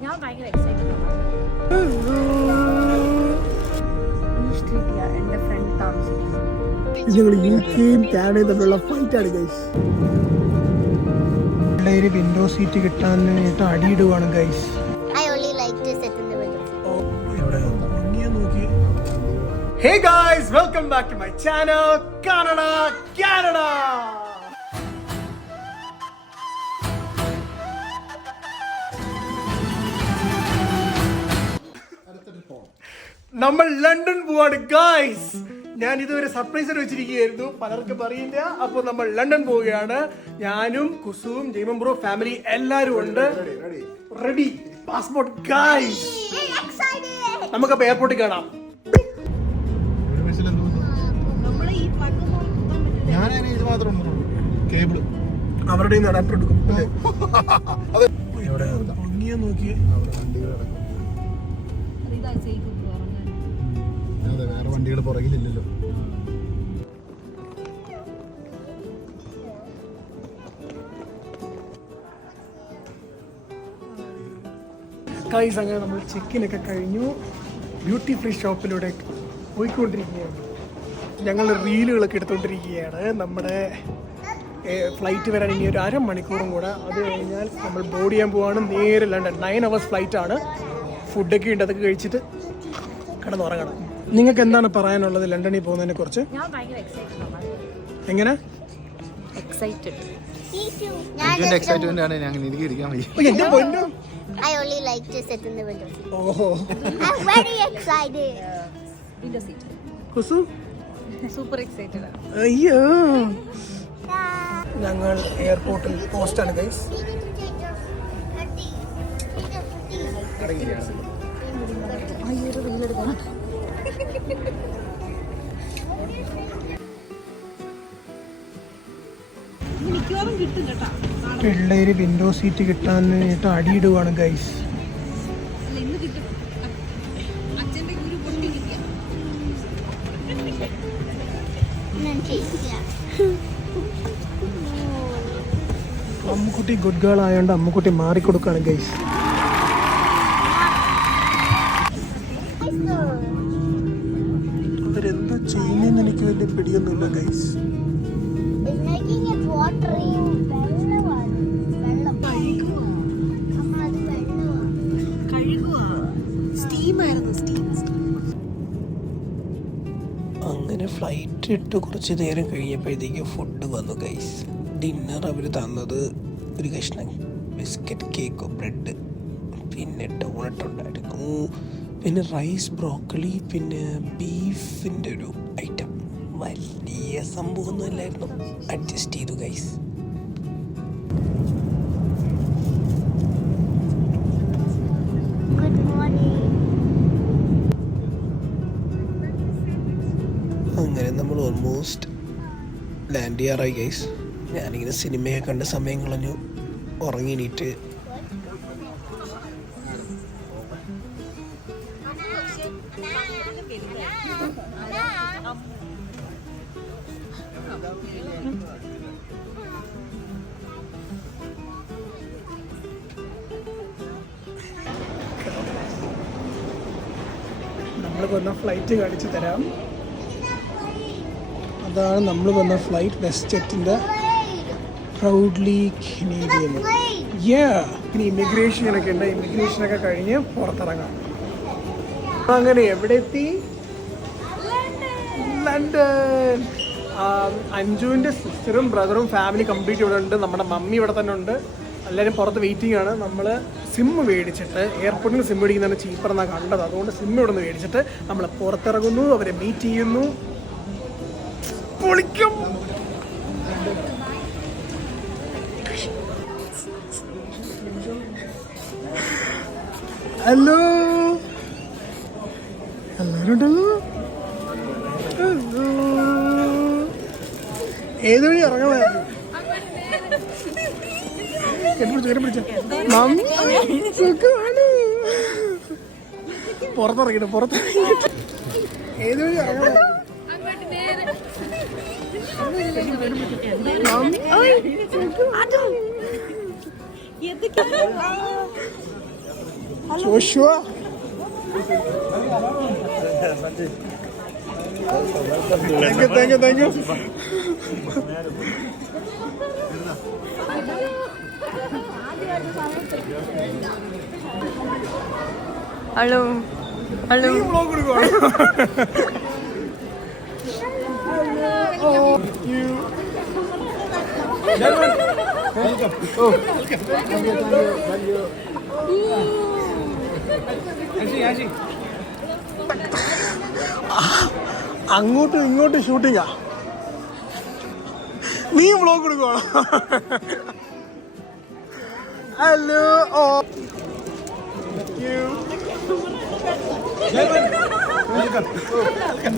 ഞാൻ ഭയങ്കര എക്സൈറ്റഡ് എന്റെ ഫ്രണ്ട് പിള്ളേര് വിൻഡോ സീറ്റ് കിട്ടാൻ വേണ്ടിട്ട് അടിയിടുവാണ് guys I only like to sit in the window seat. Hey guys welcome back to my channel Canada Canada നമ്മൾ London പോവാണ് ഗായ്സ് ഞാൻ ഇതുവരെ സർപ്രൈസ് വെച്ചിരിക്കുകയായിരുന്നു. പലർക്കും അറിയില്ല. അപ്പോൾ നമ്മൾ ലണ്ടൻ പോവുകയാണ്. ഞാനും കുസുവും ജൈമം ബ്രോ ഫാമിലി എല്ലാരും ഉണ്ട്. റെഡി പാസ്പോർട്ട് ഗൈസ് നമുക്കപ്പോൾ എയർപോർട്ടിൽ കാണാം ഇത് മാത്രം കേബിൾ അവരുടെ അഡാപ്റ്റർ എടുക്കും. നോക്കിയേ. അതെ വേറെ വണ്ടികൾ പുറകിലില്ലല്ലോ. ഗൈസ് അങ്ങനെ നമ്മൾ ചെക്കിനൊക്കെ കഴിഞ്ഞു. ബ്യൂട്ടി ഫ്രീ ഷോപ്പിലൂടെ പോയിക്കൊണ്ടിരിക്കുകയാണ്. ഞങ്ങൾ റീലുകളൊക്കെ എടുത്തുകൊണ്ടിരിക്കുകയാണ്. നമ്മുടെ ഫ്ലൈറ്റ് വരാൻ ഇനി ഒരു അരമണിക്കൂറും കൂടെ. അത് കഴിഞ്ഞാൽ നമ്മൾ ബോർഡ് ചെയ്യാൻ പോവാണ്. നേരെ ലണ്ടൻ നയൻ അവേഴ്സ് ഫ്ലൈറ്റാണ് ഫുഡൊക്കെ ഉണ്ട് അതൊക്കെ കഴിച്ചിട്ട് കിടന്നുറങ്ങണം. നിങ്ങൾക്ക് എന്താണ് പറയാനുള്ളത് ലണ്ടനിൽ പോകുന്നതിനെ കുറിച്ച്? ഞാൻ ഭയങ്കര എക്സൈറ്റഡ് ആണ്. എങ്ങനെ? എക്സൈറ്റ്മെന്റ് ആണ്. ഞാൻ എനിക്ക് ഇരിക്കാൻ വയ്യ. ഓ, പൊന്നോ? I only like to sit in the window. seat. ഓഹോ. I'm very excited. Window seat കുസു? Super excited ആണ്. അയ്യോ. ഞങ്ങൾ എയർപോർട്ടിൽ പോസ്റ്റാണ് ഗൈസ് പിള്ളേര് വിൻഡോ സീറ്റ് കിട്ടാൻ കിട്ടാനായിട്ട് അടിയിടുവാണ് ഗൈസ് അമ്മുക്കുട്ടി ഗുഡ് ഗേൾ ആയതുകൊണ്ട് അമ്മുക്കുട്ടി മാറിക്കൊടുക്കാണ് ഗൈസ് അങ്ങനെ ഫ്ലൈറ്റ് ഇട്ട് കുറച്ച് നേരം കഴിഞ്ഞപ്പോഴത്തേക്ക് ഫുഡ് വന്നു ഗൈസ് ഡിന്നർ അവർ തന്നത് ഒരു കഷ്ണം ബിസ്ക്കറ്റ് കേക്ക് ബ്രെഡ് പിന്നെ ഡോണറ്റ് ഉണ്ടായിരുന്നു. പിന്നെ റൈസ് ബ്രോക്കളി പിന്നെ ബീഫിന്റെ ഒരു ഐറ്റം വലിയ സംഭവമൊന്നും അഡ്ജസ്റ്റ് ചെയ്തു ഗൈസ് ഓൾമോസ്റ്റ് ലാൻഡ് ചെയ്യാറായി ഗൈസ് ഞാനിങ്ങനെ സിനിമയെ കണ്ട സമയം കളഞ്ഞു. ഉറങ്ങിയിട്ട് നമ്മൾ കൊന്ന ഫ്ലൈറ്റ് കാണിച്ചു തരാം. അതാണ് നമ്മൾ വന്ന ഫ്ലൈറ്റ് വെസ്റ്റെറ്റിന്റെ പ്രൗഡ്ലി കനേഡിയൻ യാ ഇനി ഇമിഗ്രേഷനൊക്കെ ഉണ്ട്. ഇമിഗ്രേഷനൊക്കെ കഴിഞ്ഞ് പുറത്തിറങ്ങാം. അങ്ങനെ എവിടെ എത്തി? ലണ്ടൻ അഞ്ജുവിന്റെ സിസ്റ്ററും ബ്രദറും ഫാമിലി കംപ്ലീറ്റ് ഇവിടെ ഉണ്ട്. നമ്മുടെ മമ്മി ഇവിടെ തന്നെ ഉണ്ട്. എല്ലാവരും പുറത്ത് വെയിറ്റിംഗ് ആണ്. നമ്മൾ സിം മേടിച്ചിട്ട് എയർപോർട്ടിൽ സിം മേടിക്കുന്നതാണ് ചീപ്പർ എന്നാണ് കണ്ടത്. അതുകൊണ്ട് സിം ഇവിടെ നിന്ന് മേടിച്ചിട്ട് നമ്മൾ പുറത്തിറങ്ങുന്നു അവരെ മീറ്റ് ചെയ്യുന്നു. പൊളിക്കും. ഹലോ ഉണ്ടല്ലോ ഏത് വഴി ഇറങ്ങണേ? പുറത്തിറങ്ങിട്ട് പുറത്തിറങ്ങിട്ട്. ഏത് വഴി ഇറങ്ങണേ? മമ്മി സുഖമാണ് Joshua thank you thank you thank you hello അങ്ങോട്ടും ഇങ്ങോട്ടും ഷൂട്ടിങ്ങാ നീ വ്ളോഗ് കൊടുക്കുവാണോ ഹലോ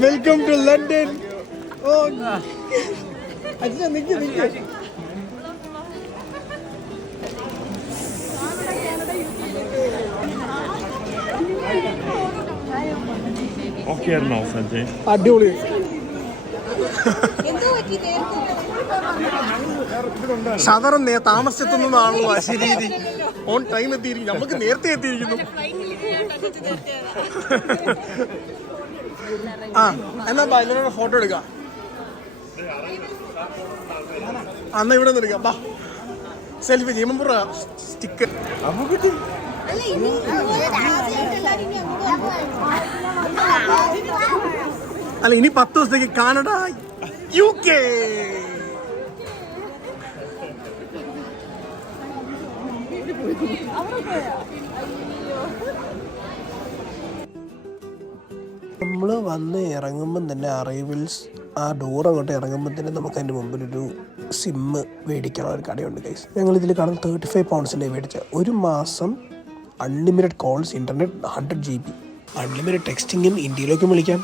വെൽക്കം ടു ലണ്ടൻ ഓ അച്ഛ നിക്ക് നിക്ക് ഓക്കെ ആയിരുന്നോ സഞ്ജയ് അടിപൊളി സാധാരണ നേ താമസിച്ചെത്തുന്നതാണല്ലോ ശരി ഓൺ ടൈം എത്തിയിരിക്കും നമുക്ക് നേരത്തെ എത്തിയിരിക്കുന്നു. ആ എന്നാ ബാ ഫോട്ടോ എടുക്കാം. അന്ന് ഇവിടെ നിൽക്കാം ബാ. സെൽഫി ചെയ്യുമ്പോൾ പുറ. സ്റ്റിക്കർ കിട്ടി അല്ല ഇനി പത്ത് ദിവസത്തേക്ക് കാനഡ യു കെ നമ്മൾ വന്ന് ഇറങ്ങുമ്പം തന്നെ അറൈവൽസ് ആ ഡോർ അങ്ങോട്ട് ഇറങ്ങുമ്പോൾ തന്നെ നമുക്ക് അതിന്റെ മുമ്പിലൊരു സിമ്മ് മേടിക്കാനുള്ള ഒരു കടയുണ്ട് ഞങ്ങൾ ഇതിൽ കാണുന്ന തേർട്ടി ഫൈവ് പൗണ്ട്സിന്റെ മേടിച്ച ഒരു മാസം unlimited calls internet hundred G B unlimited ടെക്സ്റ്റിങ്ങും ഇന്ത്യയിലേക്കും വിളിക്കാം.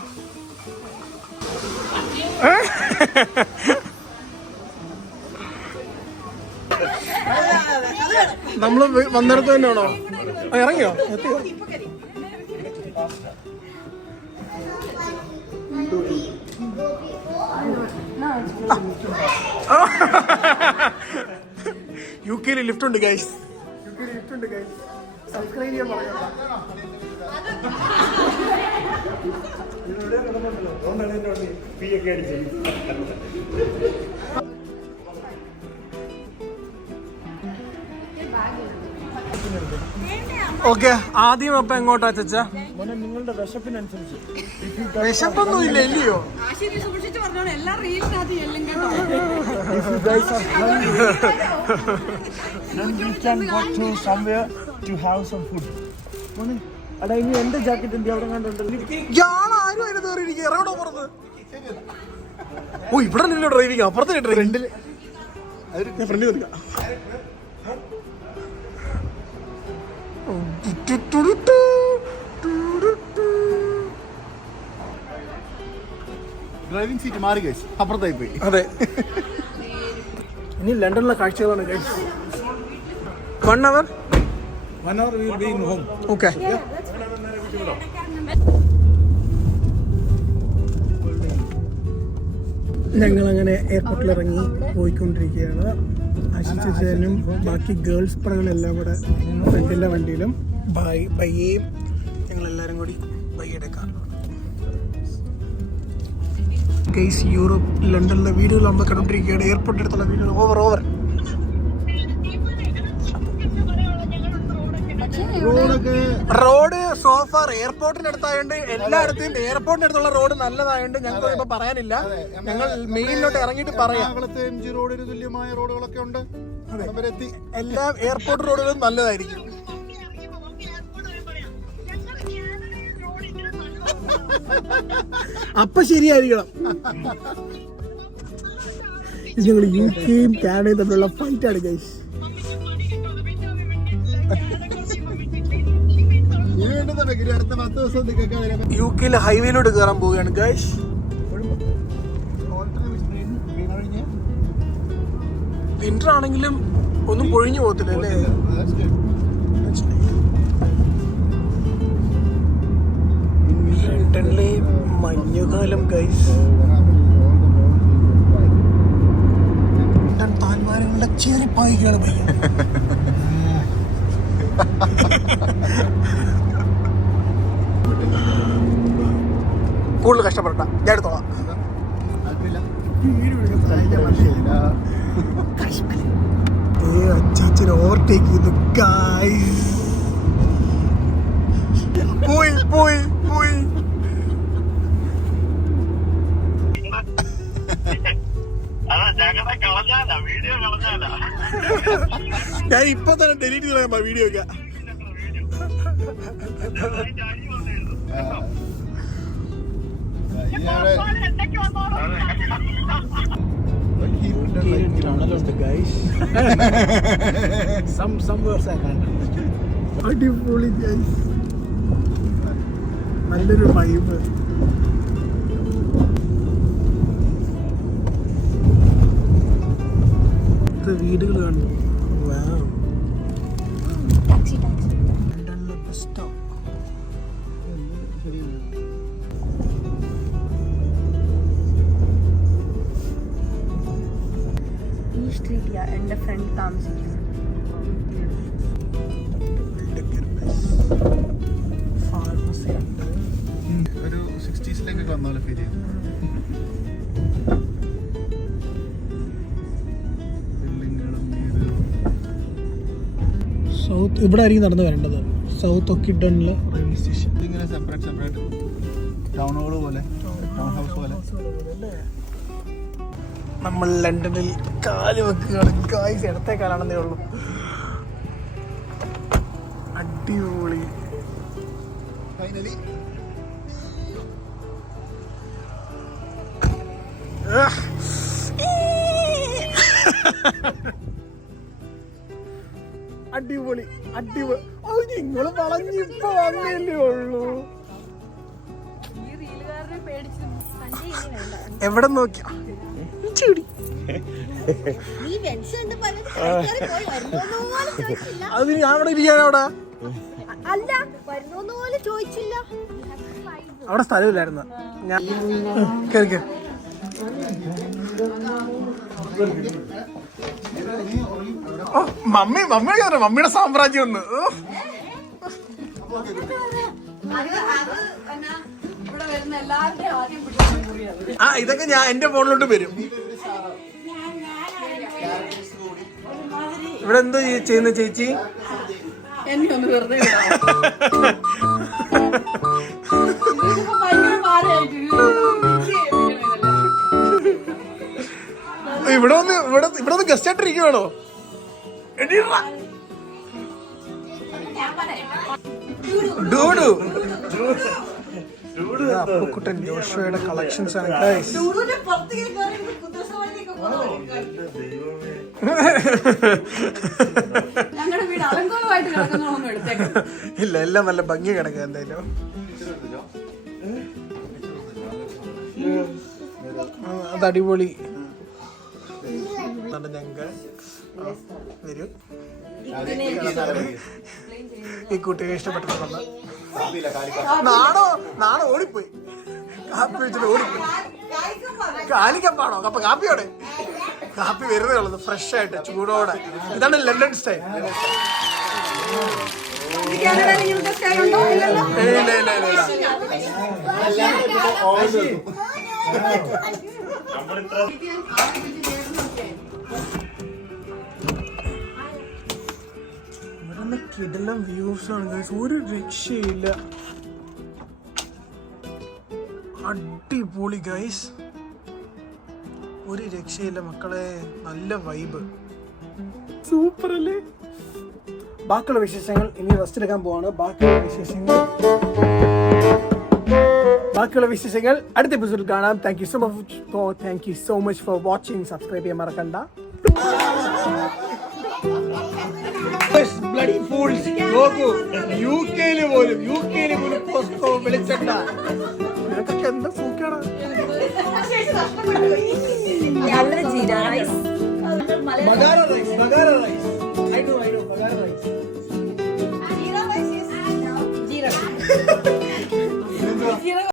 നമ്മൾ വന്നിടത്ത് തന്നെയാണോ? ഇറങ്ങിയോ? എത്തിയോ? യു കെയിൽ ലിഫ്റ്റ് ഉണ്ട് ഗൈസ് യു ലിഫ്റ്റ് ഉണ്ട് ഗൈസ് സബ്സ്ക്രൈബ് ചെയ്യാൻ പറയാം ഓക്കെ ആദ്യം അപ്പൊ എങ്ങോട്ടാ ചച്ച? നിങ്ങളുടെ വിശപ്പിനനുസരിച്ച്. വിശപ്പൊന്നും ഇല്ല ഇല്ലയോ അടാ ഇനി എന്റെ ജാക്കറ്റ് അവിടെ കണ്ടുണ്ടല്ലോ ആരും അതിന് കയറിയിരിക്കുക ഇറങ്ങണോ പുറത്ത്? ഓ ഇവിടെ നിന്നോ ഡ്രൈവിംഗ് അപ്പുറത്തെ ഡ്രൈവിംഗ് ഫ്രണ്ടിൽ നിൽക്കാം. ഡ്രൈവിംഗ് സീറ്റ് മാറി കഴിച്ചു അപ്പുറത്തായി പോയി. അതെ. ഇനി ലണ്ടനിലെ കാഴ്ചകളാണ് guys one hour one hour will be in home okay ഞങ്ങൾ അങ്ങനെ എയർപോർട്ടിൽ ഇറങ്ങി പോയിക്കൊണ്ടിരിക്കുകയാണ്. ആശിച്ചും ബാക്കി ഗേൾസ് പടകളെല്ലാം കൂടെ എല്ലാ വണ്ടിയിലും. ബൈ ബയ്യേയും ഞങ്ങളെല്ലാവരും കൂടി ബയ്യയുടെ കാറിലാണ് ഗൈസ് യൂറോപ്പ് ലണ്ടനിലെ വീടുകൾ നമ്മൾ കണ്ടുകൊണ്ടിരിക്കുകയാണ്. എയർപോർട്ട് അടുത്തുള്ള വീടുകൾ. Over over road so far എയർപോർട്ടിന്റെ അടുത്തായോണ്ട് എല്ലായിടത്തും എയർപോർട്ടിന്റെ അടുത്തുള്ള റോഡ് നല്ലതായോണ്ട് ഞങ്ങൾ ഇപ്പൊ പറയാനില്ല. ഞങ്ങൾ മെയിനിലോട്ട് ഇറങ്ങിയിട്ട് പറയാം. എം ജി റോഡിന് തുല്യമായ റോഡുകളൊക്കെ ഉണ്ട്. എല്ലാ എയർപോർട്ട് റോഡുകളും നല്ലതായിരിക്കും. അപ്പൊ ശരിയായിരിക്കണം. ഞങ്ങൾ യു കെയും കാനഡയും തമ്മിലുള്ള ഫൈറ്റ് ആണ് ഗൈസ് യു കെയിലെ ഹൈവേയിലോട്ട് കയറാൻ പോവുകയാണ് ഗൈസ് വിന്റർ ആണെങ്കിലും ഒന്നും പൊഴിഞ്ഞു പോകത്തില്ല അല്ലേ? ഇരിക്കുകയാണ് പയ്യൻ. കൂടുതൽ കഷ്ടപ്പെട്ട ഞാൻ എടുത്തോളാം. അച്ചാച്ചൻ ഓവർടേക്ക് ചെയ്തു പോയി പോയി പോയി. ഞാൻ ഇപ്പൊ തന്നെ ഡിലീറ്റ് ചെയ്ത വീഡിയോ ഒക്കെ. അടിപൊളി guys. നല്ലൊരു വൈബ് വീടുകൾ. ലണ്ടനിലെ best ആ. ഈ എന്റെ ഫ്രണ്ട് താമസിക്കുന്നത് ഒരു സിക്സ്റ്റീസിലേക്കൊക്കെ വന്ന പോലെ ഫീൽ ചെയ്തു സൗത്ത് ഇവിടെ ആയിരിക്കും നടന്നു വരേണ്ടത്. സൗത്ത് ഒക്കിഡണിലെ റെയിൽവേ സ്റ്റേഷൻ സെപ്പറേറ്റ് സെപ്പറേറ്റ് പോലെ ടൗൺ ഹൗസ് പോലെ. നമ്മൾ ലണ്ടനിൽ കാൽ വെക്കുകയാണ്. കായ്സ് ഇടത്തെ കാലാണെന്നേ ഉള്ളൂ. അടിപൊളി. ഫൈനലി അടിപൊളി അടിപൊളി. നിങ്ങൾ വളഞ്ഞിപ്പോ വന്നല്ലേ ഉള്ളൂ. എവിടെ നോക്കി ചെടി. അതിന് ഞാൻ അവിടെ ഇരിക്കാൻ അവിടെ അല്ല വരുന്നോന്ന് പോലും ചോദിച്ചില്ല. അവിടെ സ്ഥലമില്ലായിരുന്നു. ഞാൻ. ഓ മമ്മി മമ്മി മമ്മിയുടെ സാമ്രാജ്യം ഒന്ന് ആ ഇതൊക്കെ ഞാൻ എന്റെ ഫോണിലോട്ട് വരും ഇവിടെ എന്തോ ചെയ്യുന്ന ചേച്ചി. ഇവിടെ ഒന്ന് ഇവിടെ ഇവിടെ ഒന്ന് ഗസ്റ്റ് ആയിട്ടിരിക്കുവാണോ. ഡൂഡു. അപ്പുക്കുട്ടൻ ജോഷയുടെ കളക്ഷൻസ് ആണ് ഇല്ല എല്ലാം നല്ല ഭംഗി കിടക്കുക എന്തായാലും. അത് അടിപൊളി. ഞങ്ങൾ. വരൂ. ഈ കുട്ടിയെ ഇഷ്ടപ്പെട്ടു നാണോ? നാണോ? ഓടിപ്പോയി. കാപ്പി വെച്ചിട്ട് ഓടിപ്പോയി. കാലിക്കപ്പാണോ അപ്പൊ കാപ്പിയോടെ കാപ്പി വരുന്നേ ഉള്ളത് ഫ്രഷ് ആയിട്ട് ചൂടോടെ. ഇതാണ് ലണ്ടൻ സ്റ്റൈൽ ഇല്ല ഇല്ല ഇല്ല കിടലം വ്യൂസ് ആണ്. ഒരു രക്ഷയില്ല. അടിപൊളി ഗൈസ് ഒരു രക്ഷയില്ല മക്കളെ. നല്ല വൈബ് സൂപ്പർ അല്ലേ? ബാക്കിയുള്ള വിശേഷങ്ങൾ ഇനി റെസ്റ്റ് എടുക്കാൻ പോവാണ്. ബാക്കിയുള്ള വിശേഷങ്ങൾ ബാക്കിയുള്ള വിശേഷങ്ങൾ അടുത്ത എപ്പിസോഡിൽ കാണാം. Thank you so much thank you so much for watching subscribe ചെയ്യാൻ മറക്കണ്ട. ബ്ലഡി ഫൂൾസ് നോക്കൂ യു കെയിൽ പോലും യു കെയിൽ പോലും പോസ്റ്റോ വെളിച്ചെണ്ണ. ഇതൊക്കെ എന്താ സൂക്കാണ് bagara rice. Bagara rice I know I know bagara rice.